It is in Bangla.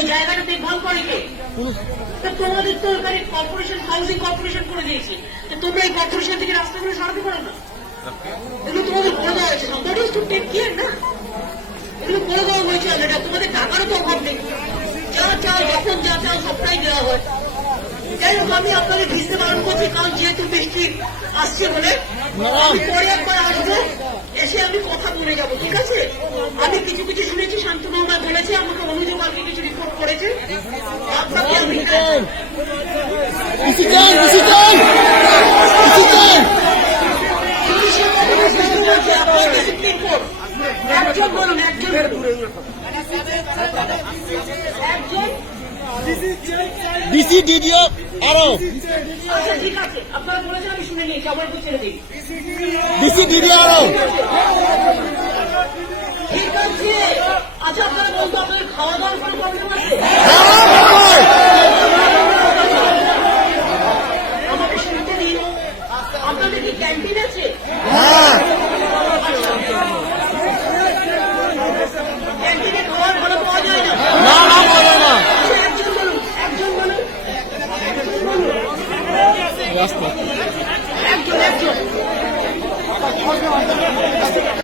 এই জায়গাটা দেখভাল করে কে? তোমাদের তো এখানে কর্পোরেশন, হাউজিং কর্পোরেশন করে দিয়েছে, তো তোমরা এই কর্পোরেশন থেকে রাস্তাগুলো সারাতে পারো না? এগুলো তোমাদের করে দেওয়া হয়েছে, somebody has to take care, না? এগুলো করে দেওয়া হয়েছে অলরেডি। তোমাদের টাকারও তো অভাব নেই, যা চাও যখন যা চাও সবটাই দেওয়া হয়। যাই হোক, আমি আপনাদের ভিজতে বারণ করছি, কারণ যেহেতু বৃষ্টি আসছে বলে আমি পরে একবার আসবো, এসে আমি কথা বলে যাবো, ঠিক আছে? আমি কিছু কিছু শুনেছি, শান্তনু আমায় বলেছে, আমাকে অনুযোগ কালকে কিছু রিপোর্ট করেছে। আপনাকে আমি একজন বলুন, একজন ডিসি ডিডিও আরো আচ্ছা ঠিক আছে, আপনারা বলেছেন, আমি শুনে নিয়েছি, আমার ছেড়ে দিই। ডিসি ডিডিও আরো ঠিক আছে। আচ্ছা আপনারা বলতো, আপনাদের খাওয়া দাওয়ার কোনো প্রবলেম আছে? আমাকে শুনতে দিন। আপনাদের কি ক্যান্টিন আছে? হ্যাঁ ক্যান্টিনে খাবার ভালো পাওয়া যায় না? না না বলো না একজন বলুন, একজন বলুন, একজন বলুন। রাস্তা